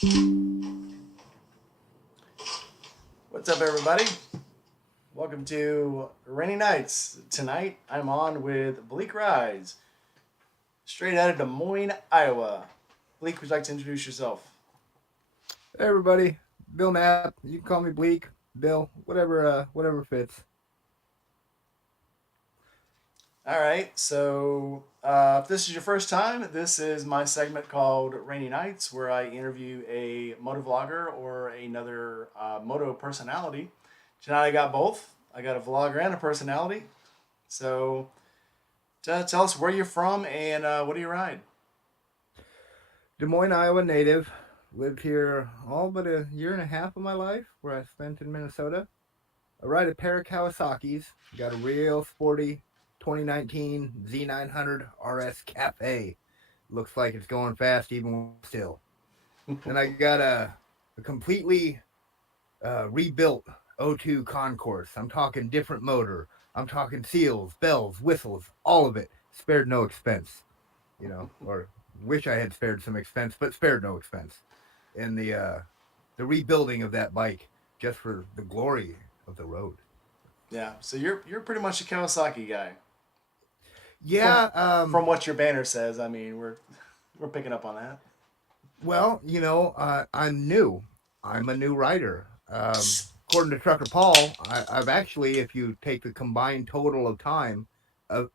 What's up, everybody? Welcome to Rainy Nights. Tonight, I'm on with Bleek Rides, straight out of Des Moines, Iowa. Bleek, would you like to introduce yourself? Hey everybody, Bill Knapp. You can call me Bleak, Bill, whatever fits. All right, so if this is your first time, this is my segment called Rainy Nights, where I interview a moto vlogger or another moto personality. Tonight, I got both. I got a vlogger and a personality. So, tell us where you're from and what do you ride? Des Moines, Iowa native. Lived here all but a year and a half of my life, where I spent in Minnesota. I ride a pair of Kawasaki's. Got a real sporty 2019 Z900 RS Cafe. Looks like it's going fast even still. Then I got a completely rebuilt O2 concourse. I'm talking different motor. I'm talking seals, bells, whistles, all of it. Spared no expense, or wish I had spared some expense, but spared no expense in the rebuilding of that bike just for the glory of the road. Yeah, so you're pretty much a Kawasaki guy. From Yeah, from what your banner says, I mean, we're picking up on that. well, I'm new. I'm a new rider. According to Trucker Paul, I've actually, if you take the combined total of time,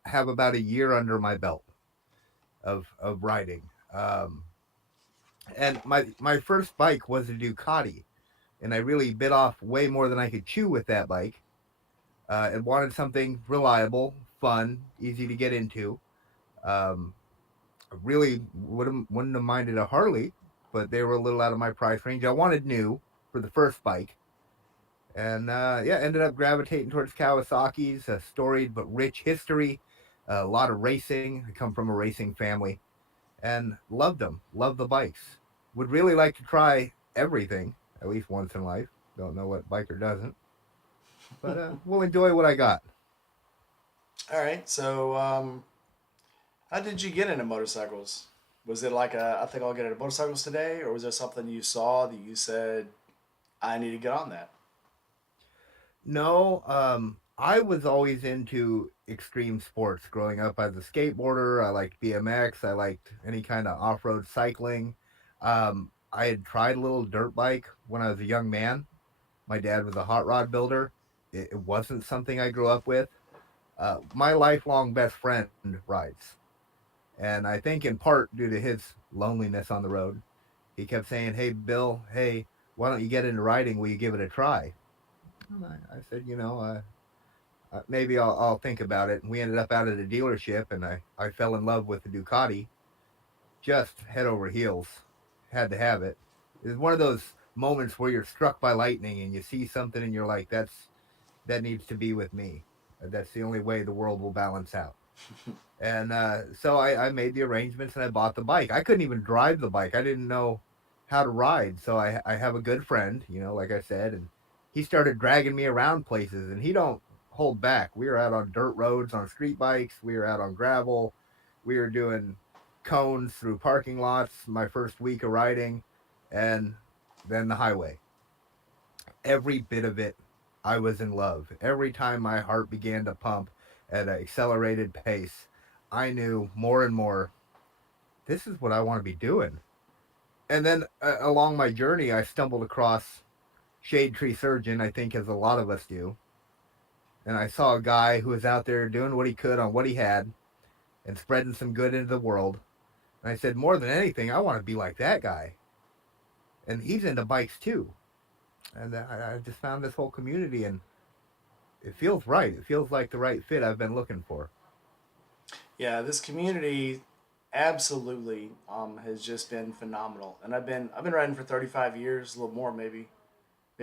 have about a year under my belt of riding. And my first bike was a Ducati, and I really bit off way more than I could chew with that bike. And wanted something reliable, fun, easy to get into. Um, I really wouldn't have minded a Harley, but they were a little out of my price range. I wanted new for the first bike, and yeah, ended up gravitating towards Kawasaki's, a storied but rich history, a lot of racing. I come from a racing family, and loved them. Loved the bikes. Would really like to try everything at least once in life. Don't know what biker doesn't, but we'll enjoy what I got. All right, so how did you get into motorcycles? Was it like I think I'll get into motorcycles today, or was there something you saw that you said I need to get on that? No, I was always into extreme sports growing up as a skateboarder. I liked BMX. I liked any kind of off road cycling. I had tried a little dirt bike when I was a young man. My dad was a hot rod builder. It wasn't something I grew up with. My lifelong best friend rides. And I think in part due to his loneliness on the road, he kept saying, "Hey, Bill, hey, why don't you get into riding? Will you give it a try?" And I said, maybe I'll think about it. And we ended up out at a dealership, and I fell in love with the Ducati, just head over heels. Had to have it. It's one of those moments where you're struck by lightning and you see something and you're like, that needs to be with me. That's the only way the world will balance out. And so I made the arrangements and I bought the bike. I couldn't even drive the bike. I didn't know how to ride. So I have a good friend, like I said, and he started dragging me around places, and he don't hold back. We were out on dirt roads on street bikes. We were out on gravel. We were doing cones through parking lots my first week of riding, and then the highway. Every bit of it, I was in love. Every time my heart began to pump at an accelerated pace, I knew more and more this is what I want to be doing. And then along my journey, I stumbled across Shade Tree Surgeon, I think, as a lot of us do. And I saw a guy who was out there doing what he could on what he had and spreading some good into the world. And I said, more than anything, I want to be like that guy. And he's into bikes too. And I just found this whole community, and it feels right. It feels like the right fit I've been looking for. Yeah, this community absolutely has just been phenomenal, and I've been riding for 35 years, a little more maybe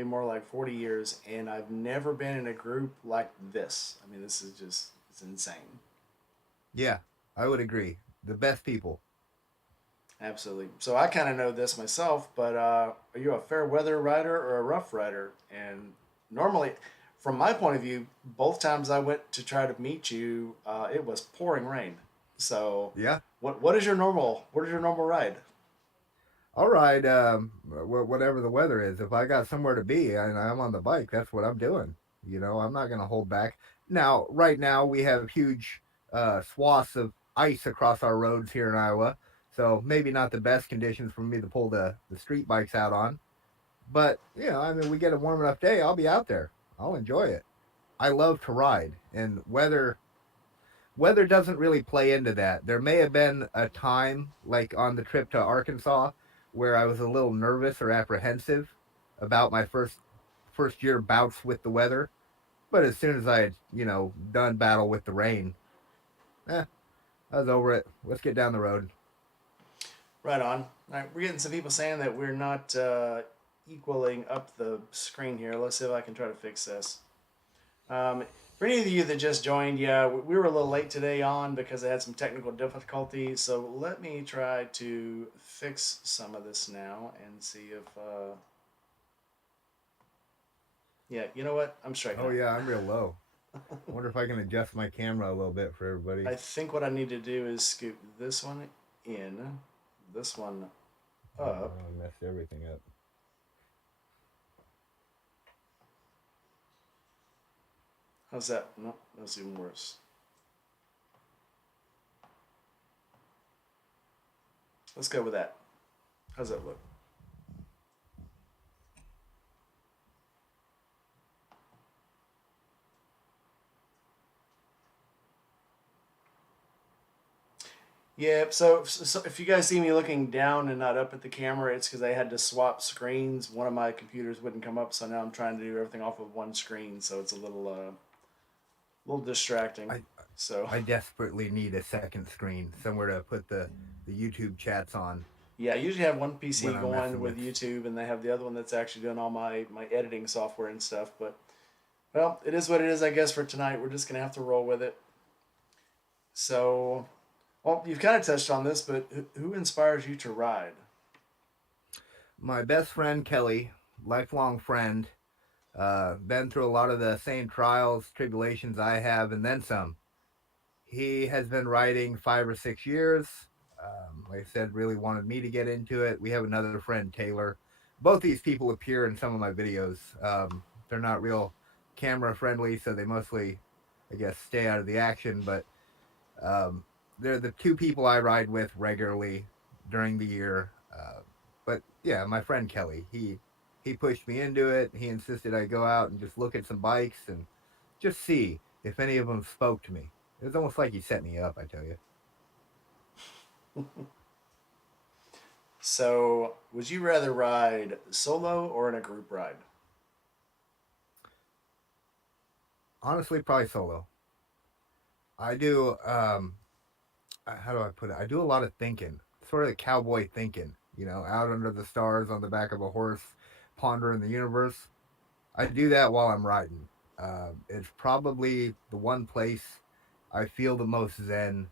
more like 40 years, and I've never been in a group like this. I mean, this is just it's insane. Yeah, I would agree. The best people. Absolutely. So I kind of know this myself, but are you a fair weather rider or a rough rider? And normally, from my point of view, both times I went to try to meet you, it was pouring rain. So Yeah. what is your normal ride? I'll ride whatever the weather is. If I got somewhere to be and I'm on the bike, that's what I'm doing. I'm not going to hold back. Now, right now, we have huge swaths of ice across our roads here in Iowa. So maybe not the best conditions for me to pull the street bikes out on. But, I mean, we get a warm enough day, I'll be out there. I'll enjoy it. I love to ride. And weather doesn't really play into that. There may have been a time, like on the trip to Arkansas, where I was a little nervous or apprehensive about my first year bouts with the weather. But as soon as I had, done battle with the rain, eh, I was over it. Let's get down the road. Right on. All right, we're getting some people saying that we're not equaling up the screen here. Let's see if I can try to fix this. For any of you that just joined, yeah, we were a little late today on because I had some technical difficulties. So let me try to fix some of this now and see if. Yeah, you know what? I'm striking Oh out. yeah, I'm real low. I wonder if I can adjust my camera a little bit for everybody. I think what I need to do is scoop this one in, this one up. I messed everything up. How's that? No, that's even worse. Let's go with that. How's that look? Yeah, so if you guys see me looking down and not up at the camera, it's because I had to swap screens. One of my computers wouldn't come up, so now I'm trying to do everything off of one screen, so it's a little distracting. I So I desperately need a second screen somewhere to put the YouTube chats on yeah, I usually have one PC when I'm going messing with with. YouTube, and they have the other one that's actually doing all my editing software and stuff. But well, it is what it is, I guess. For tonight, we're just gonna have to roll with it. So, well, you've kind of touched on this, but who inspires you to ride? My best friend Kelly, lifelong friend, been through a lot of the same trials, tribulations I have, and then some. He has been riding 5 or 6 years. Like I said, really wanted me to get into it. We have another friend, Taylor. Both these people appear in some of my videos. They're not real camera friendly, so they mostly, I guess, stay out of the action. But um, they're the two people I ride with regularly during the year. But yeah, my friend Kelly, he pushed me into it. He insisted I go out and just look at some bikes and just see if any of them spoke to me. It was almost like he set me up, I tell you. So, would you rather ride solo or in a group ride? Honestly, probably solo. I do. How do I put it? I do a lot of thinking, sort of the cowboy thinking. Out under the stars on the back of a horse, pondering the universe. I do that while I'm riding. It's probably the one place I feel the most zen,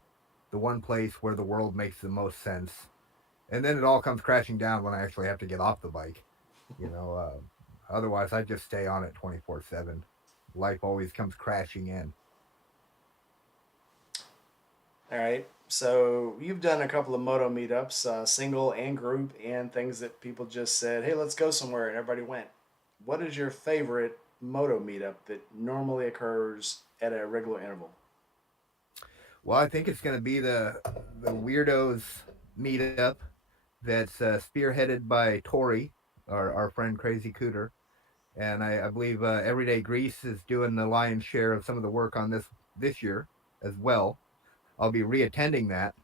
the one place where the world makes the most sense. And then it all comes crashing down when I actually have to get off the bike. You know, otherwise I just stay on it 24/7. Life always comes crashing in. All right. So you've done a couple of moto meetups, single and group, and things that people just said, "Hey, let's go somewhere," and everybody went. What is your favorite moto meetup that normally occurs at a regular interval? Well, I think it's going to be the weirdos meetup that's spearheaded by Tori, our friend Crazy Cooter, and I believe Everyday Grease is doing the lion's share of some of the work on this year as well. I'll be reattending that,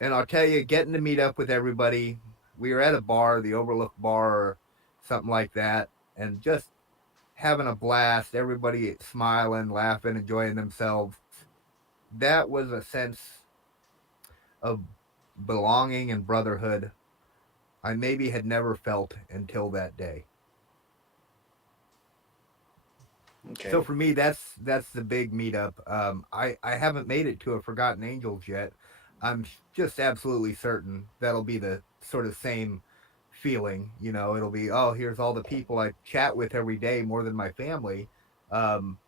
and I'll tell you, getting to meet up with everybody. We were at a bar, the Overlook Bar, or something like that, and just having a blast. Everybody smiling, laughing, enjoying themselves. That was a sense of belonging and brotherhood I maybe had never felt until that day. So Okay. for me, that's the big meetup. I haven't made it to a Forgotten Angels yet. I'm just absolutely certain that'll be the sort of same feeling. It'll be, oh, here's all the people I chat with every day more than my family, um,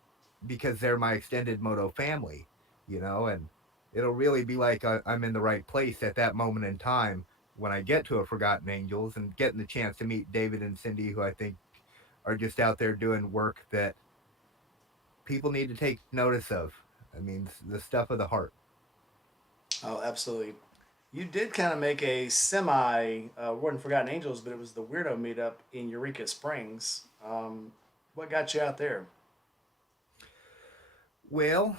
because they're my extended moto family. And it'll really be like I'm in the right place at that moment in time when I get to a Forgotten Angels and getting the chance to meet David and Cindy, who I think are just out there doing work that people need to take notice of. I mean, the stuff of the heart. Oh, absolutely. You did kind of make a semi, wasn't Forgotten Angels, but it was the Weirdo meetup in Eureka Springs. What got you out there? Well,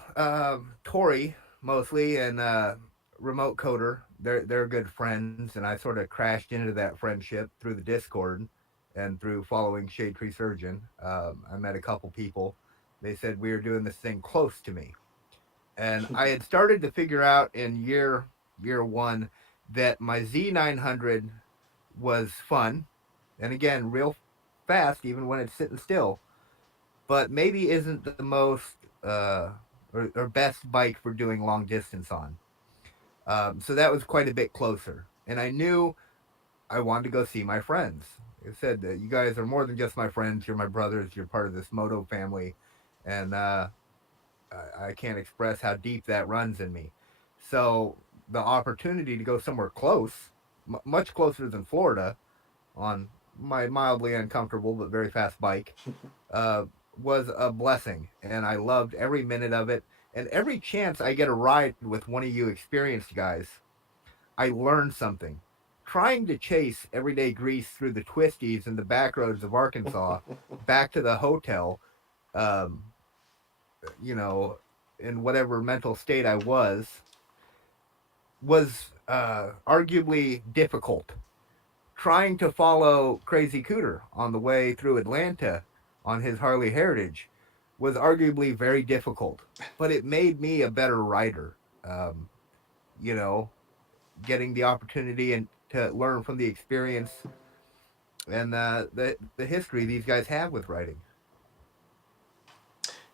Tori mostly and Remote Coder, they're good friends, and I sort of crashed into that friendship through the Discord and through following Shade Tree Surgeon. I met a couple people. They said we were doing this thing close to me, and I had started to figure out in year one that my Z900 was fun, and again, real fast even when it's sitting still, but maybe isn't the most or best bike for doing long distance on. So that was quite a bit closer, and I knew I wanted to go see my friends. I said that you guys are more than just my friends. You're my brothers. You're part of this moto family, and I can't express how deep that runs in me. So the opportunity to go somewhere close, much closer than Florida, on my mildly uncomfortable but very fast bike, uh, was a blessing, and I loved every minute of it. And every chance I get a ride with one of you experienced guys, I learn something. Trying to chase everyday grease through the twisties and the back roads of Arkansas back to the hotel, um, you know, in whatever mental state I was arguably difficult. Trying to follow Crazy Cooter on the way through Atlanta on his Harley Heritage was arguably very difficult, but it made me a better rider. Um, you know, getting the opportunity and to learn from the experience and the history these guys have with riding.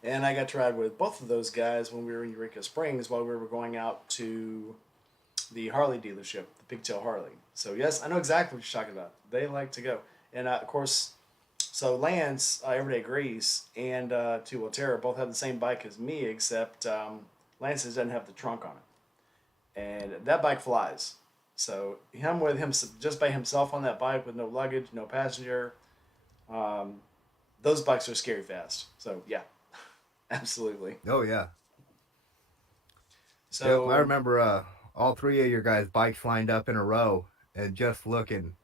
And I got to ride with both of those guys when we were in Eureka Springs while we were going out to the Harley dealership, the Pigtail Harley. So yes, I know exactly what you're talking about. They like to go, and of course, so Lance, Everyday Grease, and Two Will Terror both have the same bike as me, except Lance's doesn't have the trunk on it, and that bike flies. So him with him just by himself on that bike with no luggage, no passenger, um, those bikes are scary fast. So yeah, absolutely. Oh yeah, yep. I So remember all three of your guys' bikes lined up in a row and just looking,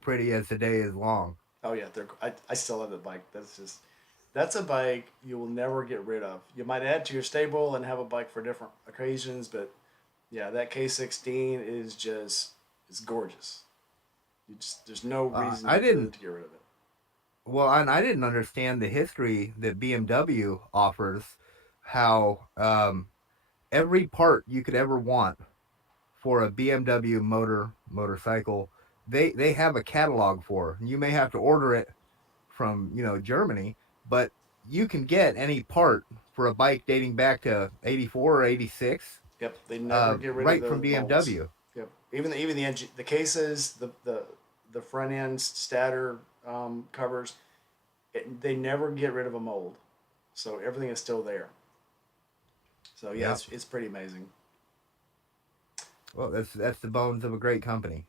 pretty as the day is long. oh yeah, I still love that bike. That's a bike you will never get rid of. You might add to your stable and have a bike for different occasions, but yeah, that K16 is just it's gorgeous. You just there's no reason I really didn't to get rid of it. Well, and I didn't understand the history that BMW offers. How every part you could ever want for a BMW motorcycle, they have a catalog for. You may have to order it from Germany, but you can get any part for a bike dating back to '84 or '86 Yep, they never get rid of right from the molds. BMW. Yep, even the engine, the cases, the front end stator covers, they never get rid of a mold, so everything is still there. So yeah, Yeah. it's pretty amazing. Well, that's the bones of a great company.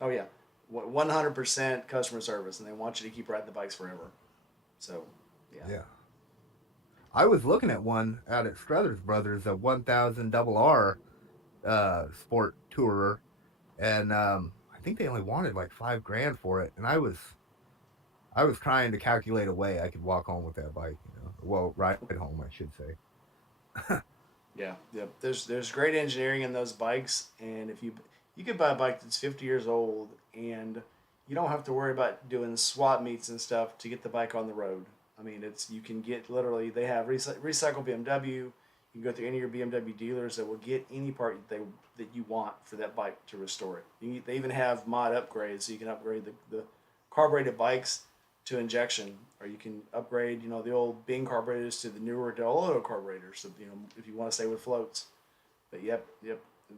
Oh yeah, 100% customer service, and they want you to keep riding the bikes forever. So yeah. Yeah. I was looking at one out at Struthers Brothers, a 1000 double R sport tourer, and I think they only wanted like 5 grand for it, and I was trying to calculate a way I could walk home with that bike. Well, ride home, I should say. Yeah, yeah. There's great engineering in those bikes, and if you could buy a bike that's 50 years old, and you don't have to worry about doing swap meets and stuff to get the bike on the road. I mean, it's you can get literally they have recycle BMW. You can go through any of your BMW dealers that will get any part that you want for that bike to restore it. They even have mod upgrades, so you can upgrade the carbureted bikes to injection, or you can upgrade, the old Bing carburetors to the newer Del carburetors. So, if you want to stay with floats. But yep,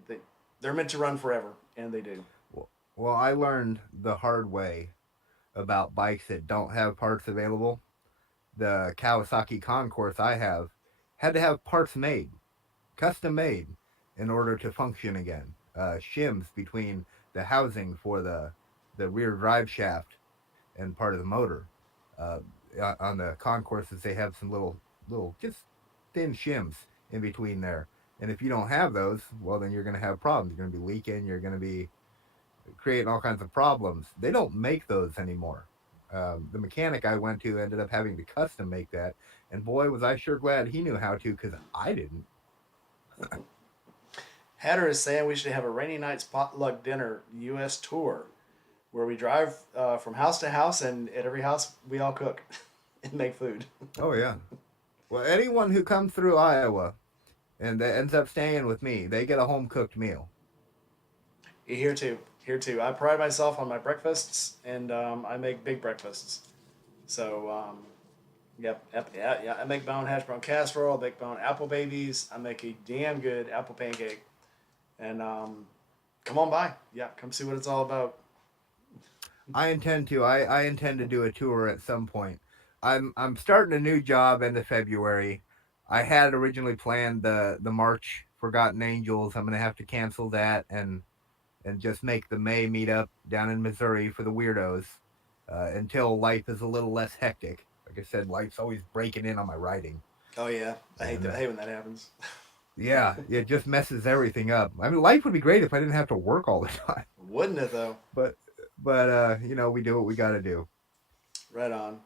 they they're meant to run forever, and they do. Well, I learned the hard way about bikes that don't have parts available. The Kawasaki Concourse I have had to have parts made, custom made, in order to function again. Shims between the housing for the rear drive shaft and part of the motor. Uh, on the concourses, they have some little just thin shims in between there. And if you don't have those, well, then you're going to have problems. You're going to be leaking. You're going to be creating all kinds of problems. They don't make those anymore. The mechanic I went to ended up having to custom make that, and boy, was I sure glad he knew how to because I didn't. Hatter is saying we should have a rainy nights potluck dinner U.S. tour where we drive from house to house, and at every house we all cook and make food. Oh yeah. Well, anyone who comes through Iowa and that ends up staying with me, they get a home cooked meal. Here too, here too. I pride myself on my breakfasts, and I make big breakfasts. So, yeah, yeah. I make bone hash brown casserole. I make bone apple babies. I make a damn good apple pancake. And come on by. Yeah, come see what it's all about. I intend to. I intend to do a tour at some point. I'm starting a new job end of February. I had originally planned the March Forgotten Angels. I'm gonna have to cancel that and just make the May meetup down in Missouri for the weirdos until life is a little less hectic. Like I said, life's always breaking in on my writing. Oh yeah, I hate And that. I hate when that happens. yeah, it just messes everything up. I mean, life would be great if I didn't have to work all the time. Wouldn't it though? But you know, we do what we got to do. Right on.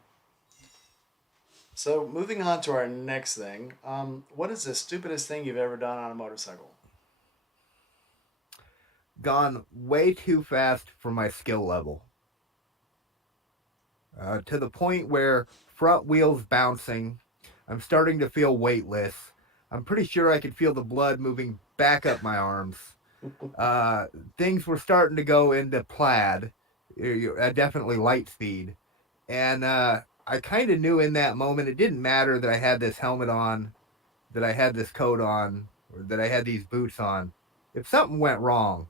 So moving on to our next thing. What is the stupidest thing you've ever done on a motorcycle? Gone way too fast for my skill level. To the point where front wheels bouncing, I'm starting to feel weightless. I'm pretty sure I could feel the blood moving back up my arms. Uh, Things were starting to go into plaid, definitely light speed. And I kind of knew in that moment it didn't matter that I had this helmet on, that I had this coat on, or that I had these boots on. If something went wrong,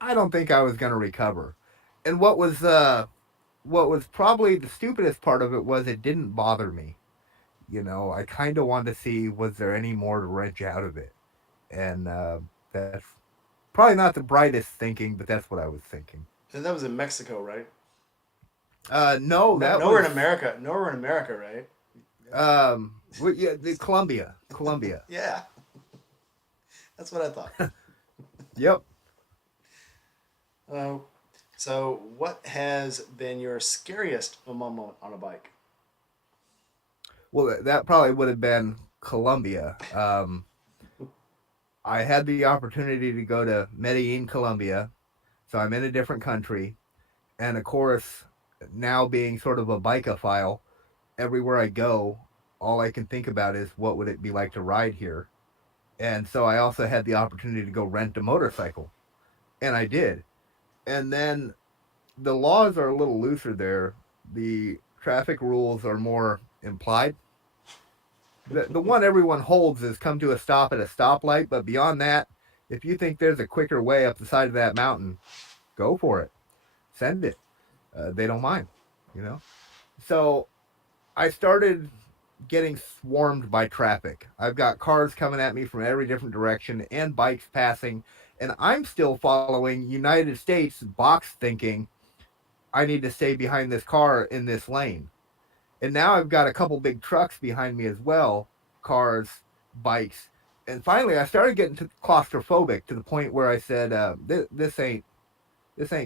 I don't think I was going to recover. And what was probably the stupidest part of it was it didn't bother me. You know, I kind of wanted to see was there any more to wrench out of it, and that's probably not the brightest thinking, but that's what I was thinking. And that was in Mexico, right? No, No, that nowhere in was America. Nowhere in America, right? yeah, the Columbia, Columbia. Yeah, that's what I thought. Yep. Uh, so, what has been your scariest moment on a bike? Well, that probably would have been Colombia. I had the opportunity to go to Medellin, Colombia, so I'm in a different country, and of course, now being sort of a bikeophile, everywhere I go, all I can think about is what would it be like to ride here. And so I also had the opportunity to go rent a motorcycle, and I did. And then the laws are a little looser there. The traffic rules are more implied. The one everyone holds is come to a stop at a stoplight, but beyond that, if you think there's a quicker way up the side of that mountain, go for it. Send it. They don't mind, you know? So I started getting swarmed by traffic. I've got cars coming at me from every different direction and bikes passing, and I'm still following United States box thinking I need to stay behind this car in this lane. And now I've got a couple big trucks behind me as well, cars, bikes. And finally I started getting claustrophobic to the point where I said, this ain't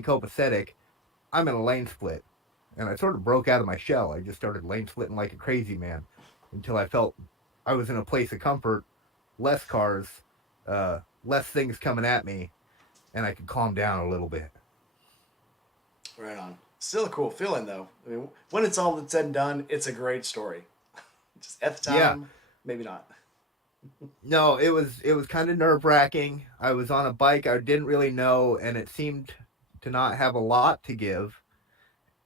copacetic. I'm in a lane split. And I sort of broke out of my shell. I just started lane splitting like a crazy man until I felt I was in a place of comfort, less cars, less things coming at me, and I could calm down a little bit. Right on. Still a cool feeling, though. I mean, when it's all said and done, it's a great story. Just at the Yeah. time, maybe not. No, it was kind of nerve wracking. I was on a bike I didn't really know, and it seemed to not have a lot to give,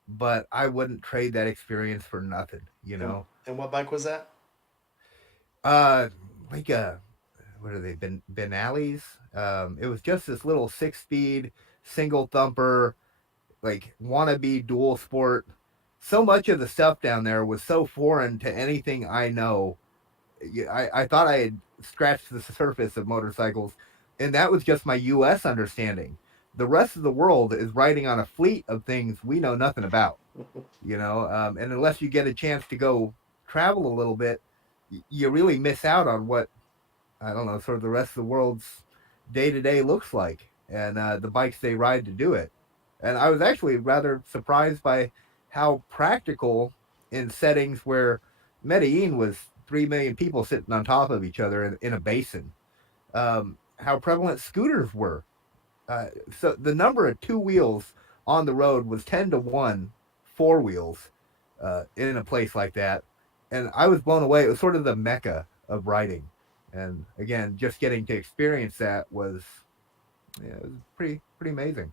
but I wouldn't trade that experience for nothing. You And, know, and what bike was that? uh, like what are they? Benally's. It was just this little 6 speed single thumper, like wannabe dual sport. So much of the stuff down there was so foreign to anything I know. I thought I had scratched the surface of motorcycles, and that was just my U.S. understanding. The rest of the world is riding on a fleet of things we know nothing about, you know. And unless you get a chance to go travel a little bit, you really miss out on what, I don't know, sort of the rest of the world's day to day looks like, and the bikes they ride to do it. And I was actually rather surprised by how practical in settings where Medellin was 3 million people sitting on top of each other in a basin. How prevalent scooters were. So the number of two wheels on the road was 10 to 1 four wheels in a place like that, and I was blown away. It was sort of the mecca of riding, and again, just getting to experience that was, yeah, it was pretty amazing.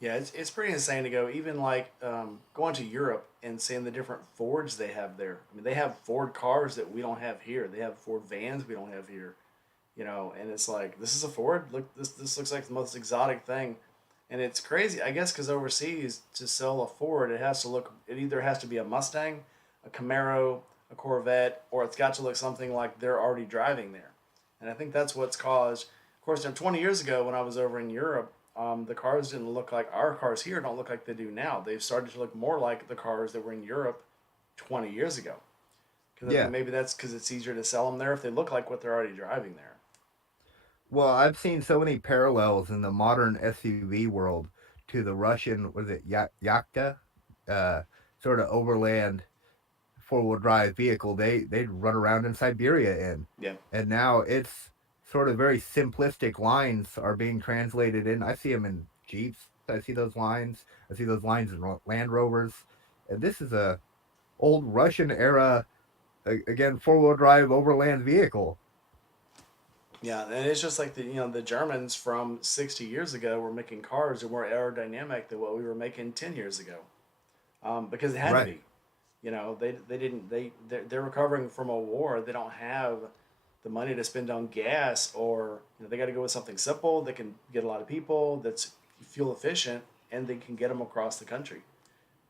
Yeah, it's pretty insane to go even like going to Europe and seeing the different Fords they have there. I mean, they have Ford cars that we don't have here. They have Ford vans we don't have here. You know, and it's like this is a Ford. Look, this looks like the most exotic thing, and it's crazy. I guess because overseas to sell a Ford, it has to look. It either has to be a Mustang, a Camaro, a Corvette, or it's got to look something like they're already driving there. And I think that's what's caused. Of course, 20 years ago when I was over in Europe, the cars didn't look like our cars here. Don't look like they do now. They've started to look more like the cars that were in Europe 20 years ago. Because I think Yeah. maybe that's because it's easier to sell them there if they look like what they're already driving there. Well, I've seen so many parallels in the modern SUV world to the Russian, was it Yakta, uh, sort of overland 4 wheel drive vehicle they'd run around in Siberia in. Yeah. And now it's sort of very simplistic lines are being translated in. I see them in Jeeps. I see those lines. I see those lines in Land Rovers. And this is a old Russian era, again, 4 wheel drive overland vehicle. Yeah, and it's just like the Germans from 60 years ago were making cars that were more aerodynamic than what we were making 10 years ago, because it had to Right. be. You know, they didn't they're recovering from a war. They don't have the money to spend on gas, or they got to go with something simple that can get a lot of people, that's fuel efficient, and they can get them across the country.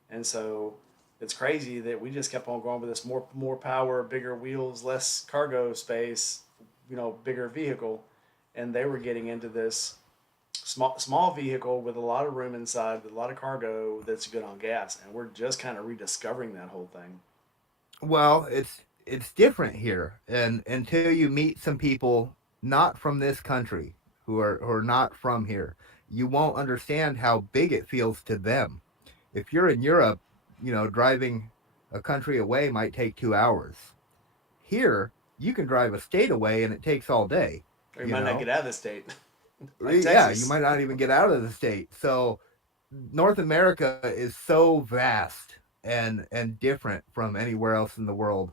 And so it's crazy that we just kept on going with this more power, bigger wheels, less cargo space, bigger vehicle, and they were getting into this small vehicle with a lot of room inside, with a lot of cargo that's good on gas, and we're just kind of rediscovering that whole thing. Well, it's different here, and until you meet some people not from this country who are not from here, you won't understand how big it feels to them. If you're in Europe, driving a country away might take 2 hours. Here, you can drive a state away and it takes all day. Or you You might not know, get out of the state, like yeah, you Texas. might not even get out of the state. So North America is so vast and different from anywhere else in the world.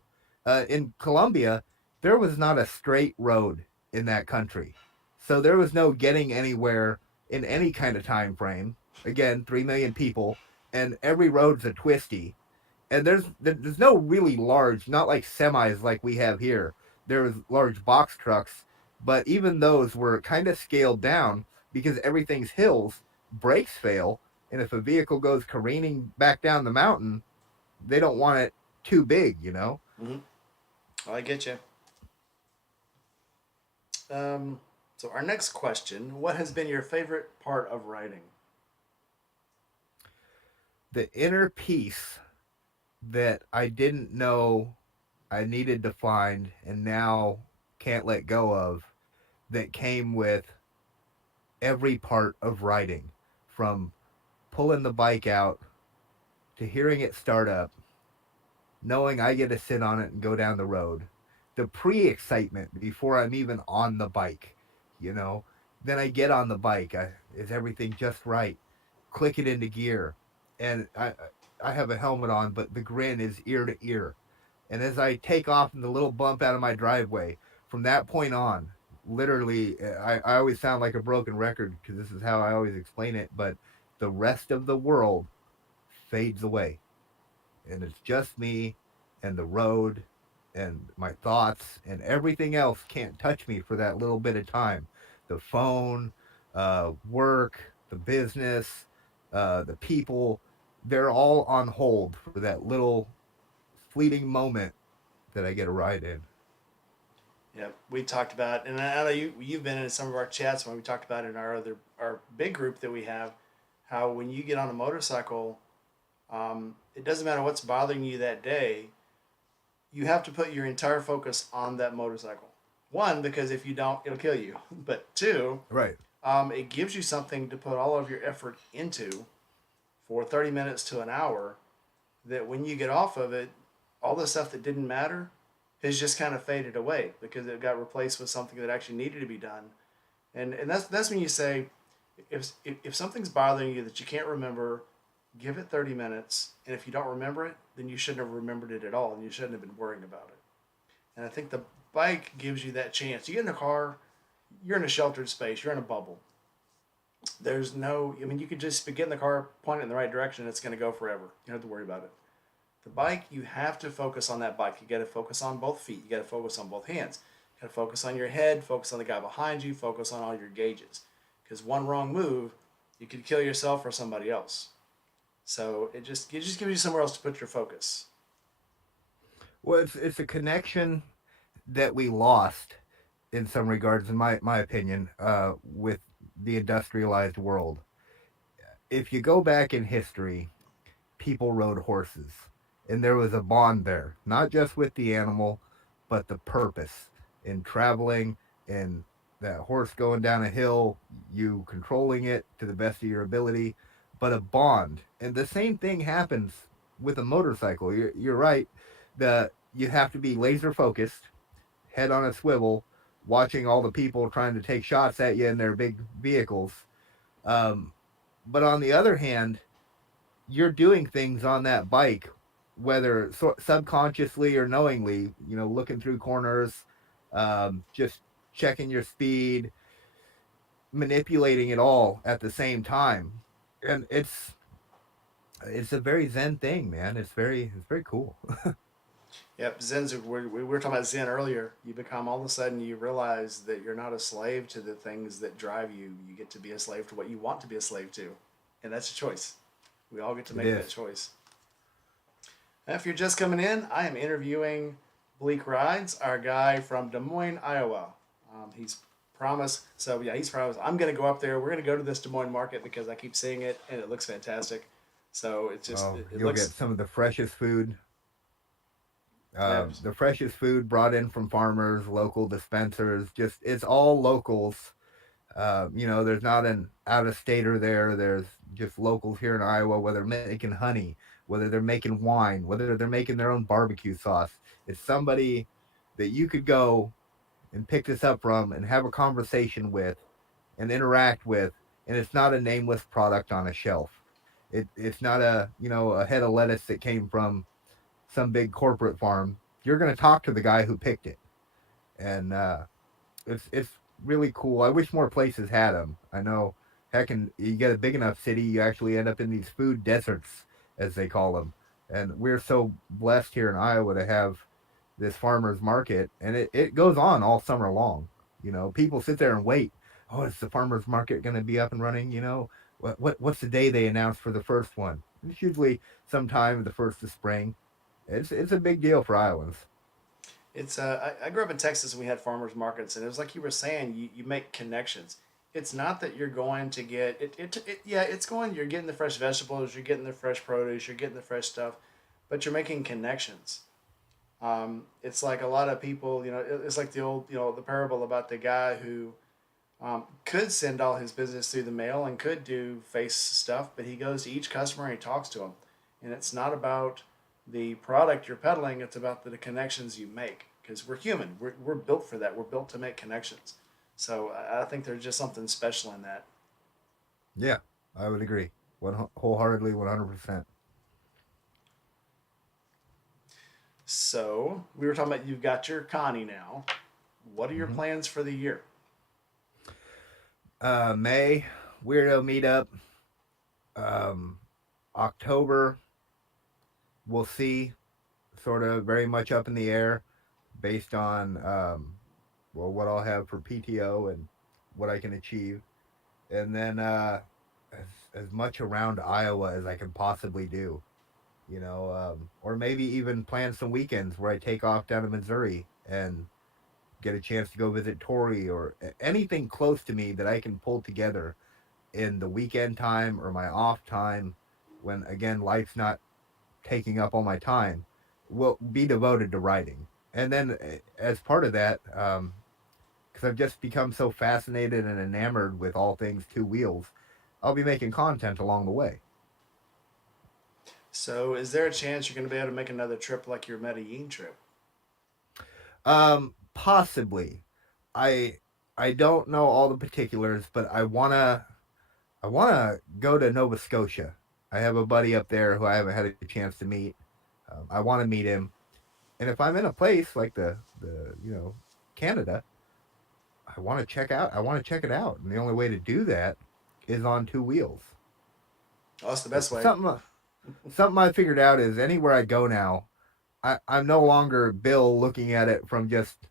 In Colombia, there was not a straight road in that country, so there was no getting anywhere in any kind of time frame. Again, 3 million people, and every road's a twisty, and there's no really large, not like semis like we have here. There's large box trucks, but even those were kind of scaled down because everything's hills. Brakes fail, and if a vehicle goes careening back down the mountain, they don't want it too big, you know. Mm-hmm. Well, I get you. So our next question: what has been your favorite part of writing? The inner peace that I didn't know I needed to find and now can't let go of, that came with every part of riding, from pulling the bike out to hearing it start up, knowing I get to sit on it and go down the road, the pre excitement before I'm even on the bike, you know. Then I get on the bike. Is everything just right? Click it into gear. And I have a helmet on, but the grin is ear to ear. And as I take off in the little bump out of my driveway, from that point on, literally, I always sound like a broken record because this is how I always explain it, but the rest of the world fades away. And it's just me and the road and my thoughts, and everything else can't touch me for that little bit of time. The phone, work, the business, the people, they're all on hold for that little fleeting moment that I get a ride in. Yeah, we talked about, and I know you've been in some of our chats when we talked about it in our our big group that we have, how when you get on a motorcycle, it doesn't matter what's bothering you that day, you have to put your entire focus on that motorcycle. One, because if you don't, it'll kill you. But two, Right. it gives you something to put all of your effort into for 30 minutes to an hour, that when you get off of it, all the stuff that didn't matter has just kind of faded away because it got replaced with something that actually needed to be done. And that's when you say, if something's bothering you that you can't remember, give it 30 minutes. And if you don't remember it, then you shouldn't have remembered it at all, and you shouldn't have been worrying about it. And I think the bike gives you that chance. You get in a car, you're in a sheltered space, you're in a bubble. There's no, I mean, you could just get in the car, point it in the right direction, it's going to go forever. You don't have to worry about it. The bike, you have to focus on that bike. You got to focus on both feet. You got to focus on both hands. You got to focus on your head, focus on the guy behind you, focus on all your gauges. Because one wrong move, you could kill yourself or somebody else. So it just gives you somewhere else to put your focus. Well, it's a connection that we lost in some regards, in my opinion, with the industrialized world. If you go back in history, people rode horses, and there was a bond there, not just with the animal, but the purpose in traveling, in that horse going down a hill, you controlling it to the best of your ability, but a bond. And the same thing happens with a motorcycle. You're right. You have to be laser focused, head on a swivel, watching all the people trying to take shots at you in their big vehicles. Um, but on the other hand, you're doing things on that bike, whether subconsciously or knowingly, looking through corners, just checking your speed, manipulating it all at the same time. And it's a very zen thing, man. It's very cool. Yep, we were talking about Zen earlier. You become, all of a sudden, you realize that you're not a slave to the things that drive you. You get to be a slave to what you want to be a slave to. And that's a choice. We all get to It make that is. choice. And if you're just coming in, I am interviewing Bleek Rides, our guy from Des Moines, Iowa. He's promised, so yeah, he's promised, I'm going to go up there. We're going to go to this Des Moines market because I keep seeing it and it looks fantastic. So it's just, Oh, it you'll get looks, some of the freshest food. yeah, The freshest food brought in from farmers, local dispensers. Just it's all locals. There's not an out of stater there. There's just locals here in Iowa, whether they're making honey, whether they're making wine, whether they're making their own barbecue sauce. It's somebody that you could go and pick this up from and have a conversation with and interact with. And it's not a nameless product on a shelf. It's not a head of lettuce that came from some big corporate farm. You're going to talk to the guy who picked it, and it's really cool. I wish more places had them. I know, heck, and you get a big enough city, you actually end up in these food deserts, as they call them. And we're so blessed here in Iowa to have this farmers market, and it goes on all summer long. People sit there and wait. Oh, is the farmers market going to be up and running? What's the day they announce for the first one? It's usually sometime the first of spring. It's a big deal for Iowans. I grew up in Texas and we had farmers markets, and it was like you were saying, you make connections. It's not that you're going to get yeah, it's going, you're getting the fresh vegetables, you're getting the fresh produce, you're getting the fresh stuff, but you're making connections. It's like a lot of people, it's like the old, the parable about the guy who could send all his business through the mail and could do face stuff, but he goes to each customer and he talks to them. And it's not about the product you're peddling, it's about the connections you make. Because we're human, we're built for that. We're built to make connections. So I think there's just something special in that. Yeah, I would agree. Wholeheartedly, 100%. So we were talking about, you've got your Connie now. What are your Hmm. plans for the year? May, weirdo meetup. Um, October, we'll see. Sort of very much up in the air based on what I'll have for PTO and what I can achieve, and then as much around Iowa as I can possibly do. Or maybe even plan some weekends where I take off down to Missouri and get a chance to go visit Tori or anything close to me that I can pull together in the weekend time or my off time, when again life's not taking up all my time, will be devoted to writing. And then as part of that, because I've just become so fascinated and enamored with all things two wheels, I'll be making content along the way. So, is there a chance you're going to be able to make another trip like your Medellin trip? Possibly. I I don't know all the particulars, but I wanna go to Nova Scotia. I have a buddy up there who I haven't had a chance to meet. I want to meet him, and if I'm in a place like the Canada, I want to check out. I want to check it out, and the only way to do that is on two wheels. Oh, that's the best way. Something I figured out is anywhere I go now, I'm no longer Bill looking at it from just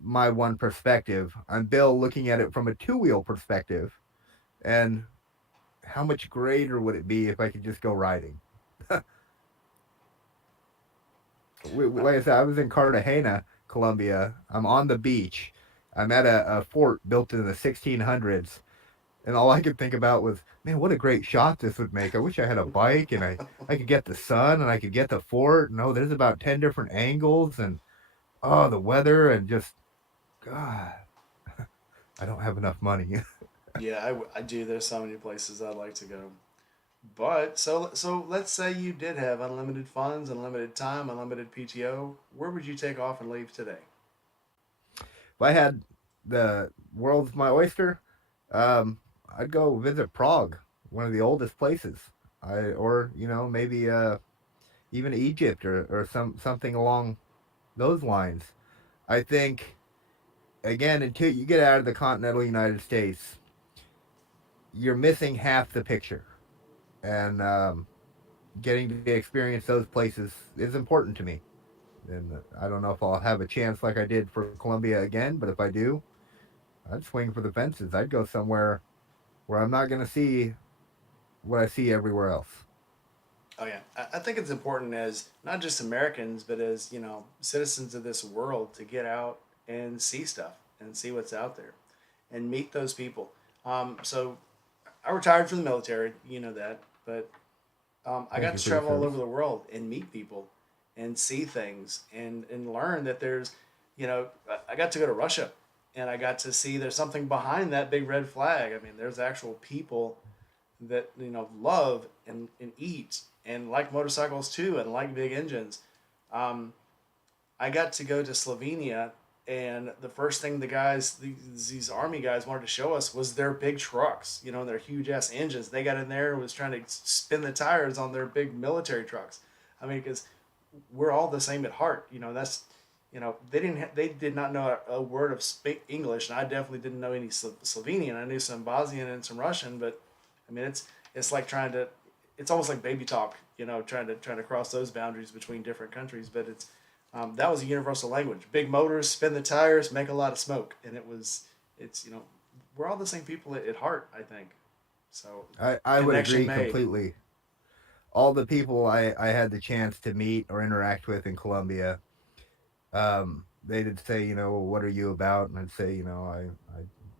my one perspective. I'm Bill looking at it from a two wheel perspective, and how much greater would it be if I could just go riding? Like I said, I was in Cartagena, Colombia. I'm on the beach. I'm at a fort built in the 1600s, and all I could think about was, man, what a great shot this would make. I wish I had a bike and I could get the sun and I could get the fort. No, there's about 10 different angles, and oh, the weather, and just God, I don't have enough money. Yeah, I do. There's so many places I'd like to go. But so let's say you did have unlimited funds, unlimited time, unlimited PTO. Where would you take off and leave today? If I had the world's my oyster, I'd go visit Prague, one of the oldest places. Or maybe even Egypt or something along those lines. I think again, until you get out of the continental United States, you're missing half the picture, and getting to experience those places is important to me. And I don't know if I'll have a chance like I did for Colombia again, but if I do, I'd swing for the fences. I'd go somewhere where I'm not going to see what I see everywhere else. Oh yeah, I think it's important as not just Americans, but as citizens of this world to get out and see stuff and see what's out there, and meet those people. So I retired from the military, you know that, but I Thank got you to for your travel all service. over the world and meet people and see things and learn that there's, I got to go to Russia and I got to see there's something behind that big red flag. I mean, there's actual people that love and eat and like motorcycles too and like big engines. Um, I got to go to Slovenia, and the first thing these army guys wanted to show us was their big trucks, their huge ass engines. They got in there and was trying to spin the tires on their big military trucks. I mean, because we're all the same at heart. That's they did not know a word of English, and I definitely didn't know any Slovenian. I knew some Bosnian and some Russian, but I mean, it's like trying to, it's almost like baby talk, trying to cross those boundaries between different countries. But that was a universal language. Big motors, spin the tires, make a lot of smoke, and it's we're all the same people at heart, I think. So I would connection agree made. completely. All the people I had the chance to meet or interact with in Colombia, they'd say, what are you about? And I'd say, I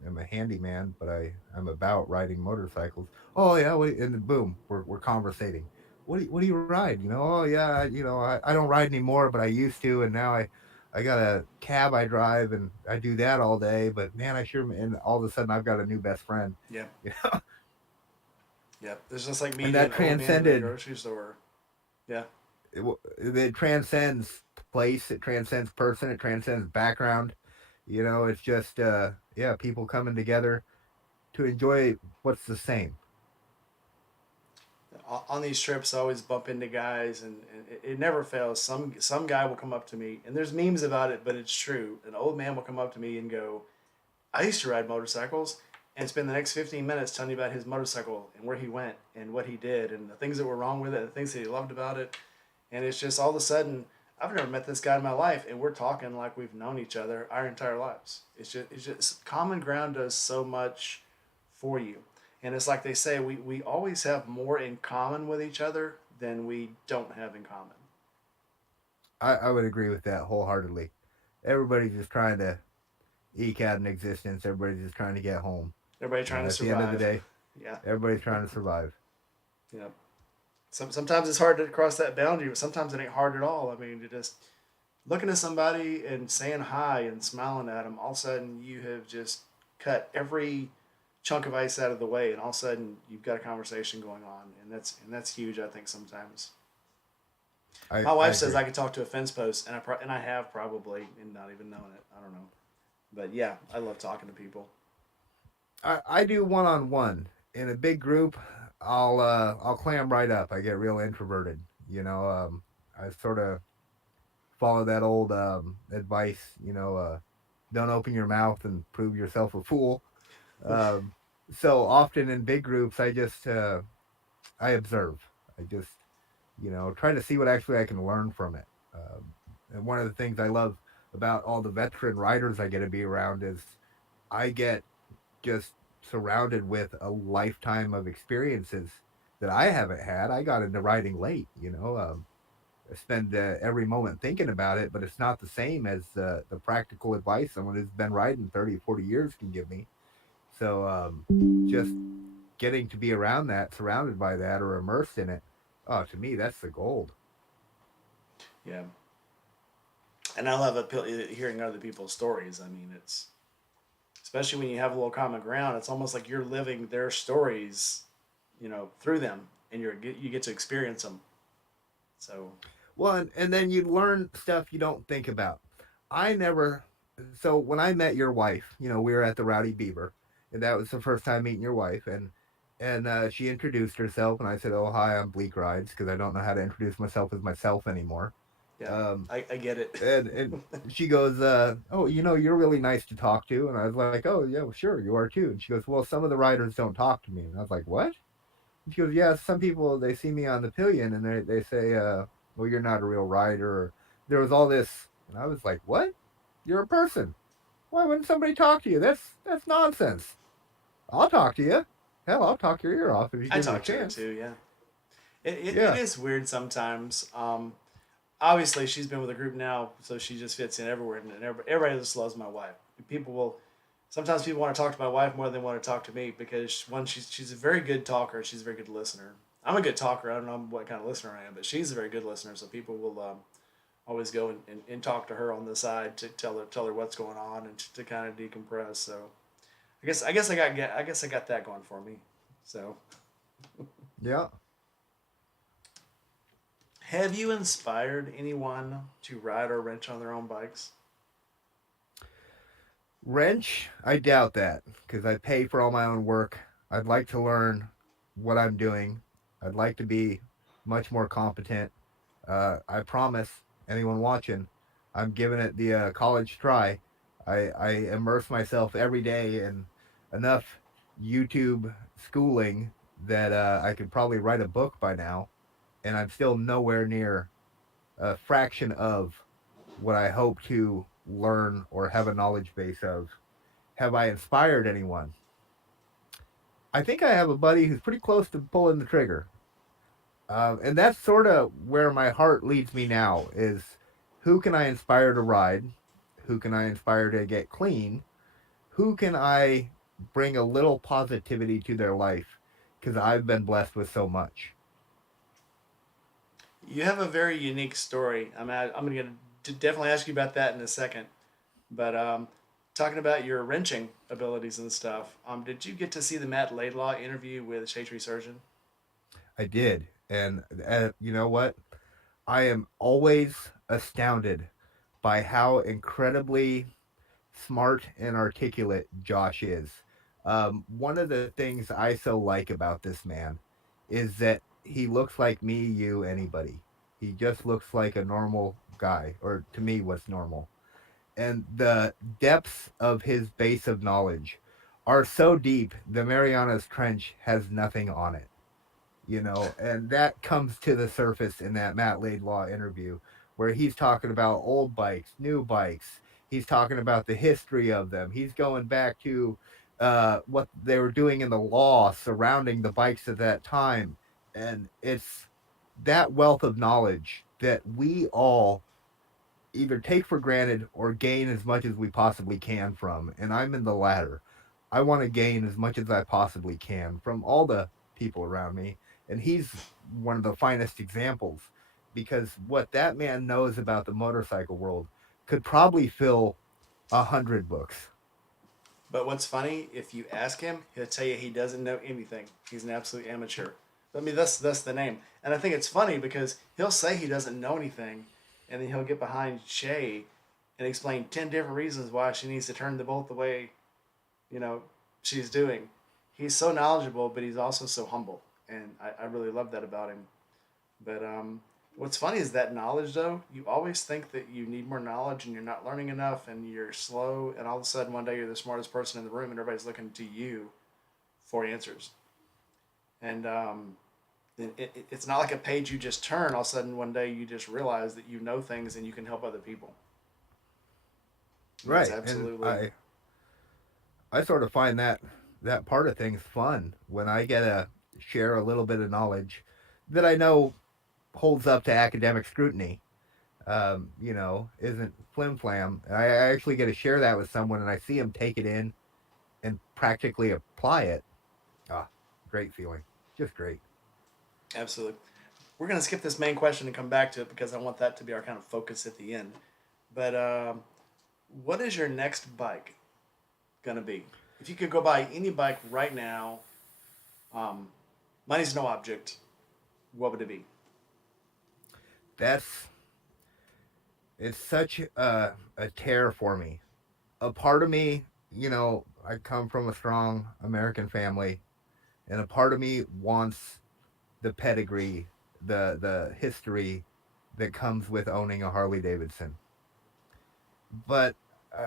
am a handyman, but I'm about riding motorcycles. Oh yeah, and then boom, we're conversating. What do you ride? Oh yeah, I don't ride anymore, but I used to, and now I got a cab I drive, and I do that all day. But man, I sure, and all of a sudden I've got a new best friend. Yeah, You know? yeah. It's just like And meeting that an old man at a transcended. grocery store. Yeah, It transcends place, it transcends person, it transcends background. It's just yeah, people coming together to enjoy what's the same. on these trips, I always bump into guys, and it never fails. Some guy will come up to me, and there's memes about it, but it's true. An old man will come up to me and go, "I used to ride motorcycles," and spend the next 15 minutes telling you about his motorcycle and where he went and what he did and the things that were wrong with it, and the things that he loved about it. And it's just all of a sudden, I've never met this guy in my life, and we're talking like we've known each other our entire lives. It's just common ground does so much for you. And it's like they say, we always have more in common with each other than we don't have in common. I would agree with that wholeheartedly. Everybody's just trying to eke out an existence. Everybody's just trying to get home. Everybody trying And to at the end of the survive. day, Yeah. Everybody's trying to survive. Yeah. Sometimes it's hard to cross that boundary, but sometimes it ain't hard at all. I mean, you just looking at somebody and saying hi and smiling at them, all of a sudden you have just cut every chunk of ice out of the way, and all of a sudden you've got a conversation going on, and that's huge. I think sometimes my I wife says agree. I could talk to a fence post, and I have probably, and not even knowing it. I don't know, but yeah, I love talking to people. I do one on one. In a big group, I'll clam right up. I get real introverted. I sort of follow that old advice. Don't open your mouth and prove yourself a fool. Um, so often in big groups, I observe. I just try to see what actually I can learn from it. And one of the things I love about all the veteran riders I get to be around is I get just surrounded with a lifetime of experiences that I haven't had. I got into riding late. I spend every moment thinking about it, but it's not the same as the practical advice someone who's been riding 30, 40 years can give me. So just getting to be around that, surrounded by that, or immersed in it, oh, to me, that's the gold. Yeah, and I love hearing other people's stories. I mean, it's especially when you have a little common ground. It's almost like you're living their stories, through them, and you get to experience them. So Well, and then you learn stuff you don't think about. I never. So when I met your wife, we were at the Rowdy Beaver, and that was the first time meeting your wife, and she introduced herself, and I said, "Oh, hi, I'm Bleek Rides," because I don't know how to introduce myself as myself anymore. yeah, Um, I get it. and she goes, "Oh, you're really nice to talk to," and I was like, "Oh, yeah, well, sure, you are too." And she goes, "Well, some of the riders don't talk to me," and I was like, "What?" And she goes, "Yeah, some people they see me on the pillion and they say, well, you're not a real rider." Or, there was all this, and I was like, "What? You're a person. Why wouldn't somebody talk to you? That's nonsense. I'll talk to you. Hell, I'll talk your ear off if you I give me a talk to her chance." too. Yeah, it Yeah, is weird sometimes. Obviously, she's been with a group now, so she just fits in everywhere, and everybody just loves my wife. People will. Sometimes people want to talk to my wife more than they want to talk to me because one, she's a very good talker. She's a very good listener. I'm a good talker. I don't know what kind of listener I am, but she's a very good listener. So people will always go and talk to her on the side to tell her what's going on and to kind of decompress. So I guess I got that going for me. So yeah. have you inspired anyone to ride or wrench on their own bikes? Wrench, I doubt that because I pay for all my own work. I'd like to learn what I'm doing. I'd like to be much more competent. I promise anyone watching, I'm giving it the college try. I immerse myself every day in enough YouTube schooling that I could probably write a book by now, and I'm still nowhere near a fraction of what I hope to learn or have a knowledge base of. Have I inspired anyone? I think I have a buddy who's pretty close to pulling the trigger. And that's sort of where my heart leads me now is who can I inspire to ride? Who can I inspire to get clean? Who can I bring a little positivity to their life? Because I've been blessed with so much. You have a very unique story. I'm going to definitely ask you about that in a second. But talking about your wrenching abilities and stuff, did you get to see the Matt Laidlaw interview with Shay Tree Surgeon? I did. And you know what? I am always astounded by how incredibly smart and articulate Josh is. One of the things I so like about this man is that he looks like me, you, anybody. He just looks like a normal guy, or to me, what's normal. And the depths of his base of knowledge are so deep, the Marianas Trench has nothing on it, and that comes to the surface in that Matt Laidlaw interview where he's talking about old bikes, new bikes. He's talking about the history of them. He's going back to what they were doing in the law surrounding the bikes at that time. And it's that wealth of knowledge that we all either take for granted or gain as much as we possibly can from. And I'm in the latter. I want to gain as much as I possibly can from all the people around me. And he's one of the finest examples because what that man knows about the motorcycle world could probably fill 100 books. But what's funny, if you ask him, he'll tell you he doesn't know anything. He's an absolute amateur. I mean, that's the name. And I think it's funny because he'll say he doesn't know anything, and then he'll get behind Shay and explain 10 different reasons why she needs to turn the bolt the way, you know, she's doing. He's so knowledgeable, but he's also so humble, and I really love that about him. But what's funny is that knowledge, though, you always think that you need more knowledge and you're not learning enough and you're slow, and all of a sudden one day you're the smartest person in the room and everybody's looking to you for answers. And it's not like a page you just turn. All of a sudden one day you just realize that you know things and you can help other people. And that's Right. And absolutely. I sort of find that part of things fun when I get to share a little bit of knowledge that I know holds up to academic scrutiny. Isn't flim flam. I actually get to share that with someone, and I see them take it in and practically apply it. Ah, great feeling, just great. Absolutely. We're going to skip this main question and come back to it because I want that to be our kind of focus at the end. But what is your next bike going to be? If you could go buy any bike right now, um, money's no object, what would it be? That's it's such a tear for me. A part of me, I come from a strong American family, and a part of me wants the pedigree, the history that comes with owning a Harley Davidson. But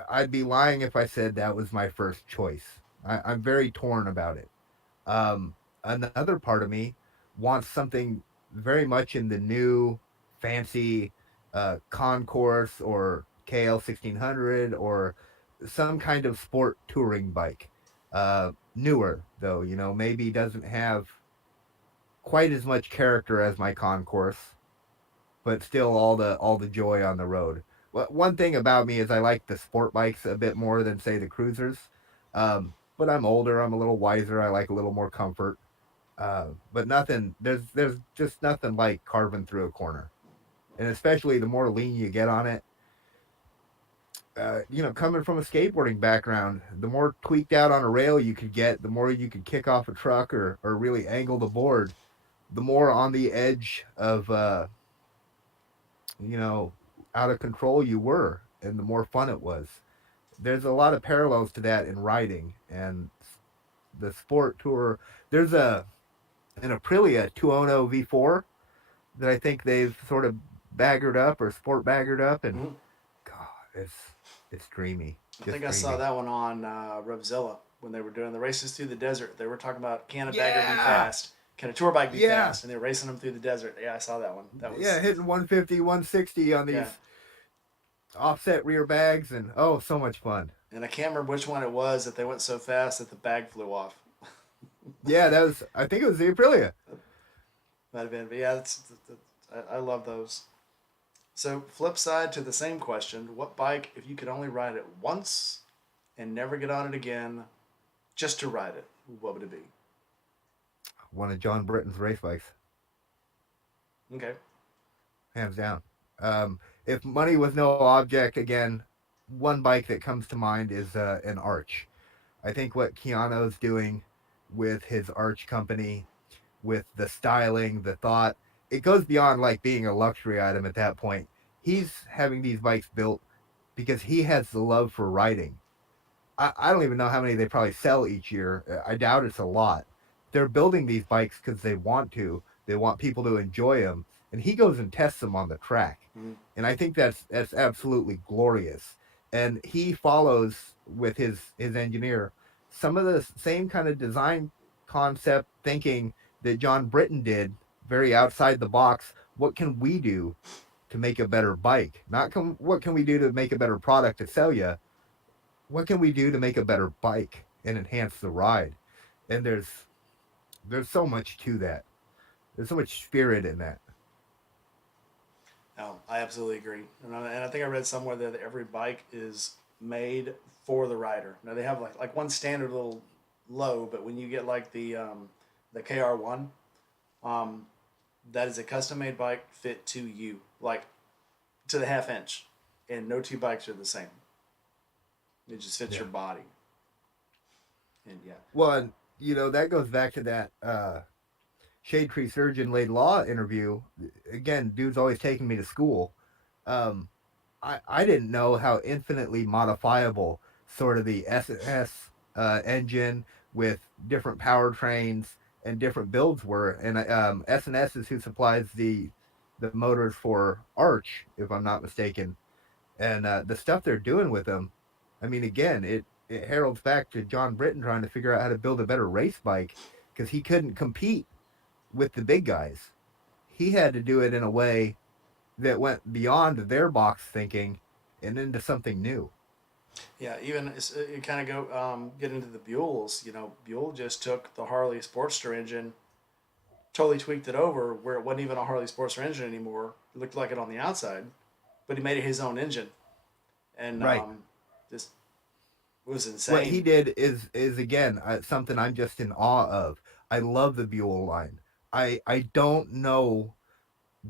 I'd be lying if I said that was my first choice. I'm very torn about it. Another part of me wants something very much in the new, fancy concourse or KL 1600 or some kind of sport touring bike. Newer though, maybe doesn't have quite as much character as my concourse, but still all the joy on the road. One thing about me is I like the sport bikes a bit more than say the cruisers. But I'm older. I'm a little wiser. I like a little more comfort. But nothing. There's just nothing like carving through a corner, and especially the more lean you get on it. Coming from a skateboarding background, the more tweaked out on a rail you could get, the more you could kick off a truck or really angle the board, the more on the edge of you know, out of control you were, and the more fun it was. There's a lot of parallels to that in riding and the sport tour. There's an Aprilia 200 V4 that I think they've sort of baggered up or sport baggered up, and Mm-hmm. God, it's dreamy, I just think I saw dreamy. that one on Revzilla when they were doing the races through the desert. They were talking about can a bagger be Yeah, fast? Can a tour bike be yeah, fast? And they were racing them through the desert. Yeah, I saw that one. That yeah, was, hitting 150, 160 on yeah. these offset rear bags, and oh, so much fun. And I can't remember which one it was that they went so fast that the bag flew off. Yeah, that was. I think it was the Aprilia. Might have been, but yeah, I love those. So, flip side to the same question: what bike, if you could only ride it once and never get on it again, just to ride it, what would it be? One of John Britton's race bikes, Okay. hands down. If money was no object, again, one bike that comes to mind is an Arch. I think what Keanu's doing with his Arch company, with the styling, the thought, it goes beyond like being a luxury item at that point. He's having these bikes built because he has the love for riding. I don't even know how many they probably sell each year. I doubt it's a lot. They're building these bikes because they want to. They want people to enjoy them, and he goes and tests them on the track. Mm-hmm. And I think that's absolutely glorious. And he follows with his engineer some of the same kind of design concept thinking that John Britton did, very outside the box. What can we do to make a better bike? Not what can we do to make a better product to sell you, what can we do to make a better bike and enhance the ride? And there's so much to that. There's so much spirit in that. No, I absolutely agree. And I think I read somewhere that every bike is made for the rider. Now they have like one standard little low, but when you get like the KR1, um, that is a custom made bike fit to you, like to the half inch, and no two bikes are the same. It just fits Yeah. your body, and yeah, Well, uh, and, that goes back to that Shade Tree Surgeon Laid Law interview. Again, dude's always taking me to school. Um, I didn't know how infinitely modifiable sort of the S&S engine with different powertrains and different builds were. And S&S is who supplies the motors for Arch, if I'm not mistaken. And the stuff they're doing with them, I mean, again, it heralds back to John Britton trying to figure out how to build a better race bike because he couldn't compete with the big guys. He had to do it in a way that went beyond their box thinking and into something new. yeah. Even you kind of go get into the Buells. You know, Buell just took the Harley Sportster engine, totally tweaked it over where it wasn't even a Harley Sportster engine anymore. It looked like it on the outside, but he made it his own engine, and Right. just was What he insane. did is again something I'm just in awe of. I love the Buell line. I don't know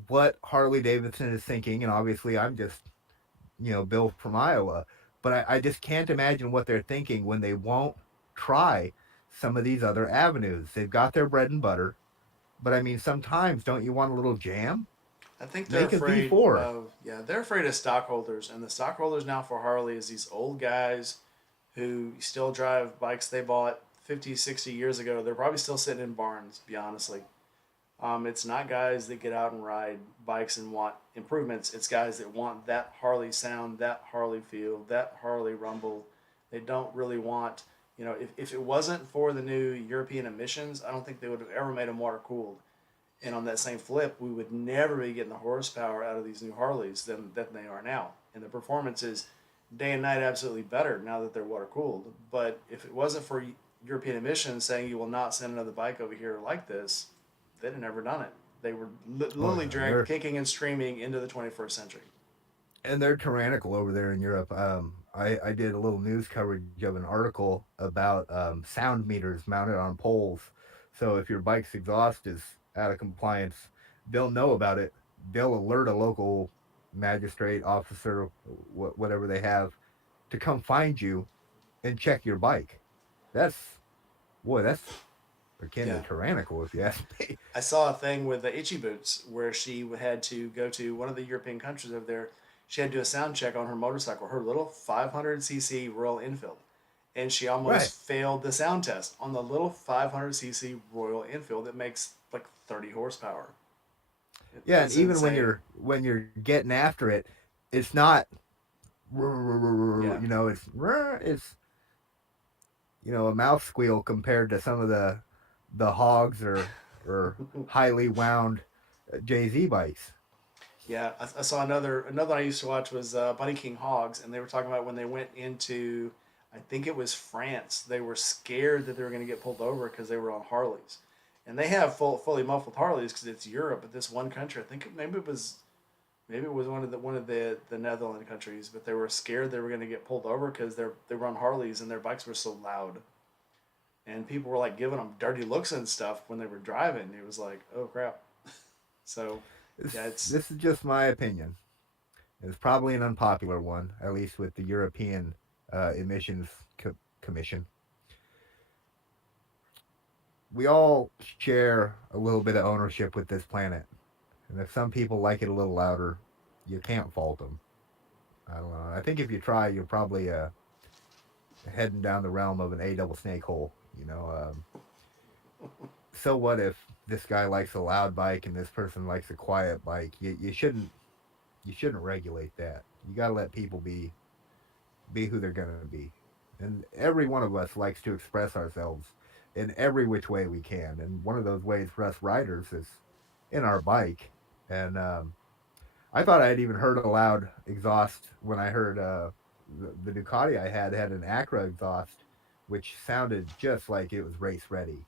what Harley Davidson is thinking, and obviously I'm just Bill from Iowa, but I just can't imagine what they're thinking when they won't try some of these other avenues. They've got their bread and butter, but I mean sometimes don't you want a little jam? I think they're Make a afraid V4. of they're afraid of stockholders, and the stockholders now for Harley is these old guys who still drive bikes they bought 50, 60 years ago. They're probably still sitting in barns, be honestly. It's not guys that get out and ride bikes and want improvements. It's guys that want that Harley sound, that Harley feel, that Harley rumble. They don't really want, if it wasn't for the new European emissions, I don't think they would have ever made them water cooled. And on that same flip, we would never be getting the horsepower out of these new Harleys than they are now. And the performance is day and night absolutely better now that they're water cooled. But if it wasn't for European emissions saying you will not send another bike over here like this, they'd have never done it. They were Oh literally yeah, dragged kicking and screaming into the 21st century. they're tyrannical over there in Europe. I did a little news coverage of an article about sound meters mounted on poles. So if your bike's exhaust is out of compliance, they'll know about it. They'll alert a local magistrate, officer, whatever they have, to come find you and check your bike. That's that's akin to Yeah. tyrannical, if you ask me. I saw a thing with the Itchy Boots where she had to go to one of the European countries over there. She had to do a sound check on her motorcycle, her little 500cc Royal Enfield. And she Right. almost failed the sound test on the little 500cc Royal Enfield that makes like 30 horsepower. Yeah, and It's even insane. when you're getting after it, it's not Yeah. it's a mouth squeal compared to some of the hogs or highly wound Jay Z bikes. Yeah, I saw another I used to watch was Bunny King Hogs, and they were talking about when they went into, I think it was France. They were scared that they were going to get pulled over because they were on Harleys, and they have fully muffled Harleys because it's Europe. But this one country, I think maybe it was one of the Netherlands countries, but they were scared they were going to get pulled over because they were on Harleys and their bikes were so loud, and people were like giving them dirty looks and stuff when they were driving. It was like, oh crap. So yeah, it's This is just my opinion. It's probably an unpopular one, at least with the European Emissions Commission. We all share a little bit of ownership with this planet, and if some people like it a little louder, you can't fault them. I don't know. I think if you try, you're probably heading down the realm of an A double snake hole. So what if this guy likes a loud bike and this person likes a quiet bike? You shouldn't regulate that. You got to let people be who they're gonna be. And every one of us likes to express ourselves in every which way we can. And one of those ways for us riders is in our bike. And I thought I had even heard a loud exhaust when I heard the Ducati I had an Acura exhaust, which sounded just like it was race ready.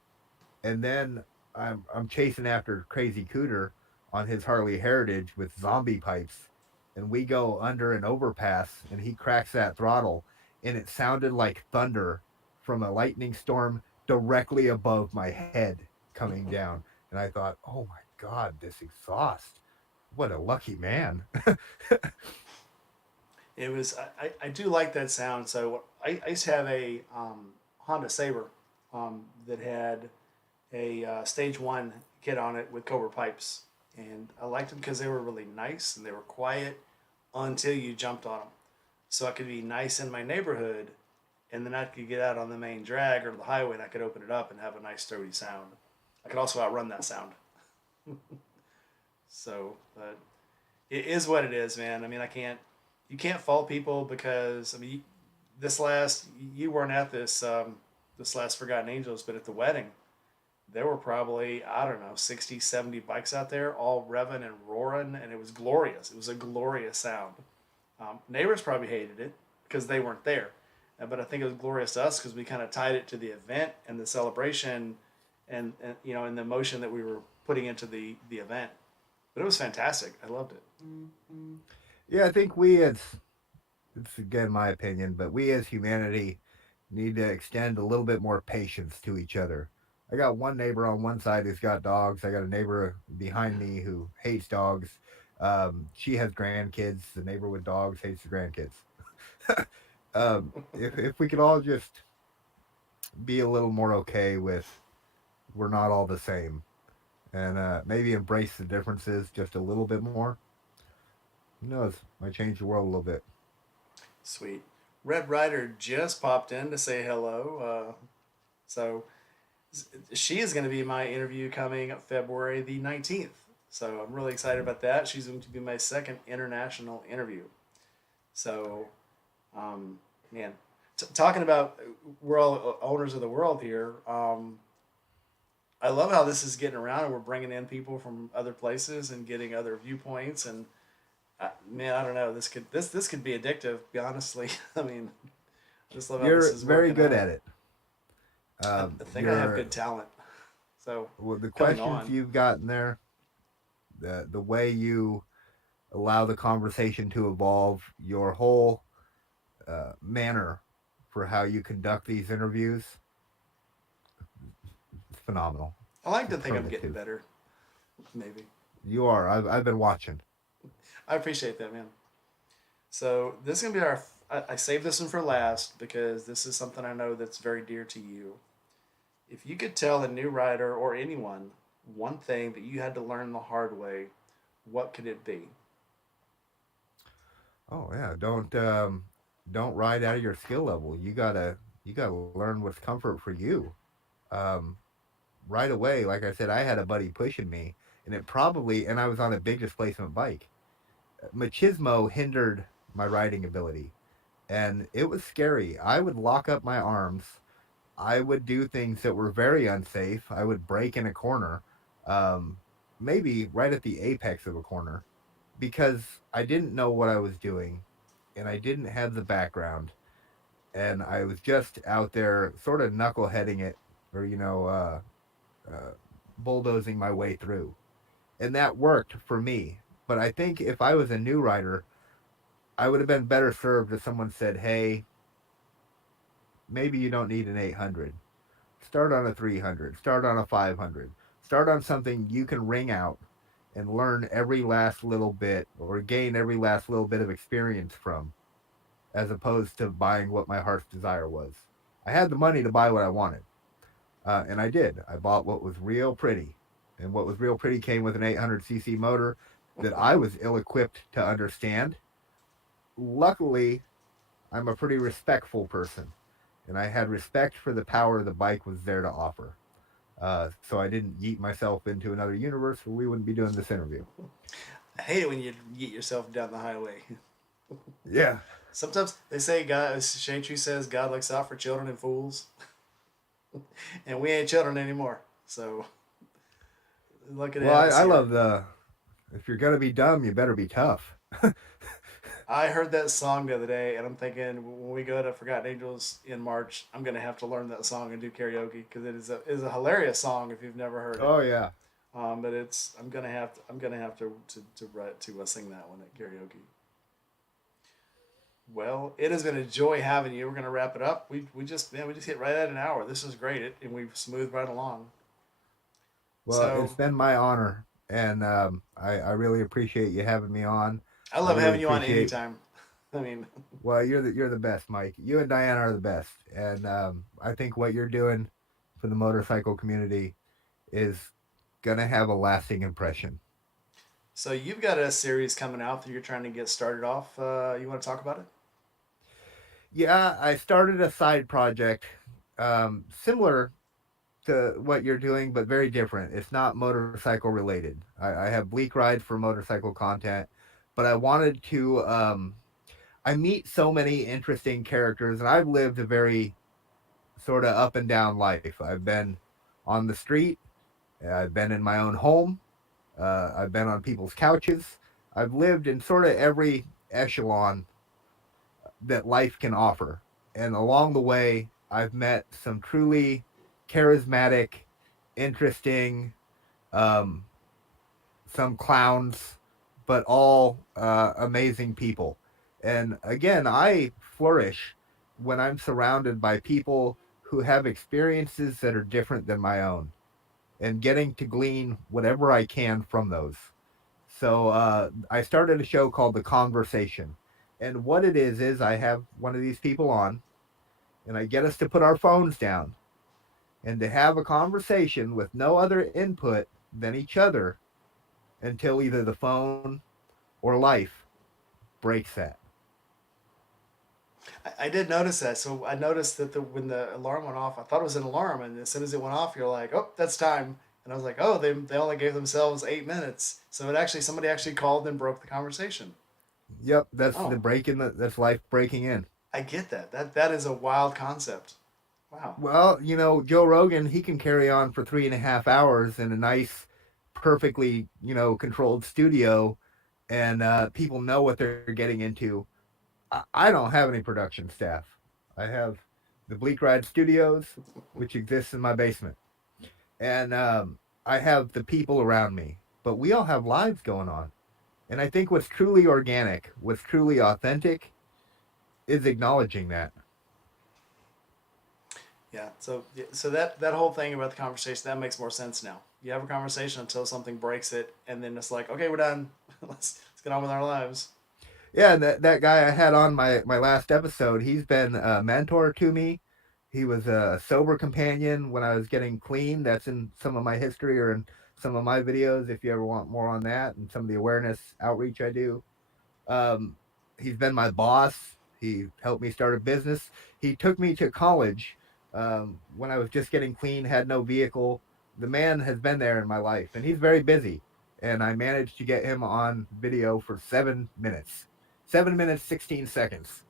And then I'm chasing after Crazy Cooter on his Harley Heritage with zombie pipes, and we go under an overpass, and he cracks that throttle, and it sounded like thunder from a lightning storm directly above my head coming down. And I thought, oh my God, this exhaust. What a lucky man. It was I do like that sound. So I used to have a Honda Sabre that had a stage one kit on it with Cobra pipes, and I liked them because they were really nice and they were quiet until you jumped on them. So I could be nice in my neighborhood, and then I could get out on the main drag or the highway, and I could open it up and have a nice sturdy sound. I could also outrun that sound. So, but it is what it is, man. I mean, you can't fault people because I mean, this last you weren't at this last Forgotten Angels, but at the wedding, there were probably, I don't know, 60, 70 bikes out there, all revving and roaring, and it was glorious. It was a glorious sound. Neighbors probably hated it because they weren't there. But I think it was glorious to us because we kind of tied it to the event and the celebration and you know, and the emotion that we were putting into the event. But it was fantastic. I loved it. Yeah, I think we as, it's again my opinion, but we as humanity need to extend a little bit more patience to each other. I got one neighbor on one side who's got dogs. I got a neighbor behind me who hates dogs. She has grandkids. The neighbor with dogs hates the grandkids. If we could all just be a little more okay with we're not all the same, and maybe embrace the differences just a little bit more, who knows? Might change the world a little bit. Sweet. Red Rider just popped in to say hello. So she is going to be my interview coming February the 19th. So I'm really excited about that. She's going to be my second international interview. So, man, talking about we're all owners of the world here. I love how this is getting around and we're bringing in people from other places and getting other viewpoints. And man, I don't know. This could be addictive. Be honestly, I mean, I just love how this You're is very working good out. at it. I think I have You're good talent. So well, the coming questions on. you've gotten there, the way you allow the conversation to evolve, your whole manner for how you conduct these interviews, it's phenomenal, I like to think I'm getting superlative. better. Maybe You are. I've been watching. I appreciate that, man. So this is gonna be our. I saved this one for last because this is something I know that's very dear to you. If you could tell a new rider or anyone one thing that you had to learn the hard way, what could it be? Oh yeah, don't ride out of your skill level. You gotta learn what's comfort for you. Um, right away, like I said, I had a buddy pushing me, and it probably, and I was on a big displacement bike. Machismo hindered my riding ability, and it was scary. I would lock up my arms. I would do things that were very unsafe. I would break in a corner, um, maybe right at the apex of a corner, because I didn't know what I was doing, and I didn't have the background, and I was just out there sort of knuckleheading it, or uh, bulldozing my way through, and that worked for me. But I think if I was a new rider, I would have been better served if someone said, "Hey, maybe you don't need an 800. Start on a 300. Start on a 500. Start on something you can ring out and learn every last little bit or gain every last little bit of experience from, as opposed to buying what my heart's desire was." I had the money to buy what I wanted, and I did. I bought what was real pretty, and what was real pretty came with an 800cc motor that I was ill equipped to understand. Luckily, I'm a pretty respectful person, and I had respect for the power the bike was there to offer. So I didn't yeet myself into another universe, or we wouldn't be doing this interview. I hate it when you get yourself down the highway. Yeah. Sometimes they say God, Shane Tree says God looks out for children and fools, and we ain't children anymore. So lucky to Well, have I, us I here. love the, if you're going to be dumb, you better be tough. I heard that song the other day, and I'm thinking when we go to Forgotten Angels in March, I'm gonna have to learn that song and do karaoke because it is a hilarious song if you've never heard it. Oh, yeah. But it's I'm gonna have to sing that one at karaoke. Well, it has been a joy having you. We're gonna wrap it up. We just hit right at an hour. This is great, and we've smoothed right along. Well, it's So been my honor, and I really appreciate you having me on. I I love really having you on appreciate. anytime. I mean, Well, you're the best, Mike. You and Diana are the best, and I think what you're doing for the motorcycle community is gonna have a lasting impression. so you've got a series coming out that you're trying to get started off. You want to talk about it? Yeah, I started a side project similar to what you're doing, but very different. It's not motorcycle related. I have Bleek Rides for motorcycle content, but I wanted to. I meet so many interesting characters, and I've lived a very sort of up and down life. I've been on the street, I've been in my own home, I've been on people's couches. I've lived in sort of every echelon that life can offer. And along the way, I've met some truly charismatic, interesting, um, some clowns, but all amazing people. And again, I flourish when I'm surrounded by people who have experiences that are different than my own and getting to glean whatever I can from those. So I started a show called The Conversation. And what it is I have one of these people on and I get us to put our phones down and to have a conversation with no other input than each other until either the phone or life breaks that. I did notice that. So I noticed that when the alarm went off, I thought it was an alarm, and as soon as it went off, you're like, "Oh, that's time." And I was like, "Oh, they only gave themselves 8 minutes." So it actually somebody actually called and broke the conversation. Yep, that's the Oh, breaking. That's life breaking in. I get that. That is a wild concept. Wow. Well, Joe Rogan, he can carry on for 3.5 hours in a nice, perfectly, controlled studio, and people know what they're getting into. I don't have any production staff. I have the Bleak Ride Studios, which exists in my basement, and I have the people around me. But we all have lives going on, and I think what's truly organic, what's truly authentic, is acknowledging that. Yeah. So that whole thing about the conversation that makes more sense now. You have a conversation until something breaks it, and then it's like, okay, we're done. Let's get on with our lives. Yeah, and that guy I had on my last episode, he's been a mentor to me. He was a sober companion when I was getting clean. That's in some of my history or in some of my videos. If you ever want more on that and some of the awareness outreach I do, um, he's been my boss. He helped me start a business. He took me to college when I was just getting clean, had no vehicle. The man has been there in my life, and he's very busy. And I managed to get him on video for 7 minutes. 7 minutes, 16 seconds.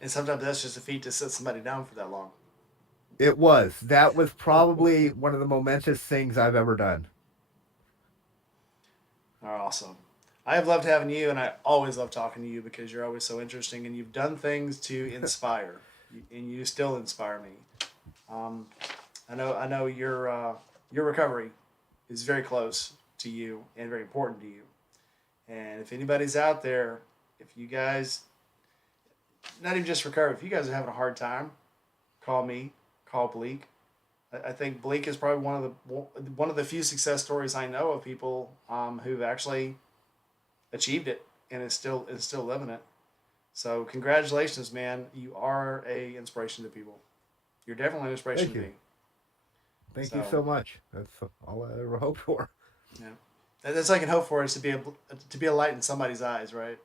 And sometimes that's just a feat to sit somebody down for that long. It was. That was probably one of the momentous things I've ever done. Awesome. I have loved having you, and I always love talking to you because you're always so interesting, and you've done things to inspire, and you still inspire me. Um, I know your recovery is very close to you and very important to you. And if anybody's out there, if you guys, not even just recover, if you guys are having a hard time, call me, call Bleak. I think Bleak is probably one of the few success stories I know of people who've actually achieved it and is still living it. So congratulations, man! You are a inspiration to people. You're definitely an inspiration Thank to you. me. Thank you So so much. That's all I ever hoped for. yeah, that's all I can hope for is to be a light in somebody's eyes, right?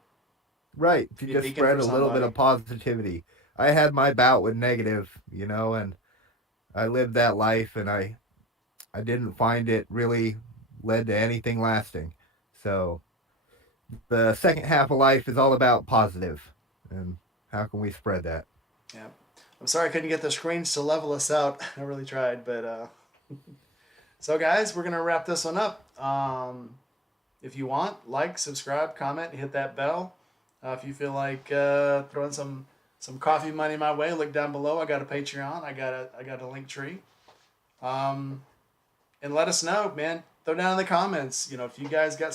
Right. To To be a just beacon spread for a little bit somebody. of positivity. I had my bout with negative, and I lived that life and I didn't find it really led to anything lasting. So the second half of life is all about positive, and how can we spread that? Yeah, I'm sorry I couldn't get the screens to level us out. I really tried, but so guys, we're gonna wrap this one up. If you want, like, subscribe, comment, hit that bell. If you feel like throwing some coffee money my way, look down below. I got a Patreon. I got a link tree. Um, and let us know, man. Throw down in the comments. If you guys got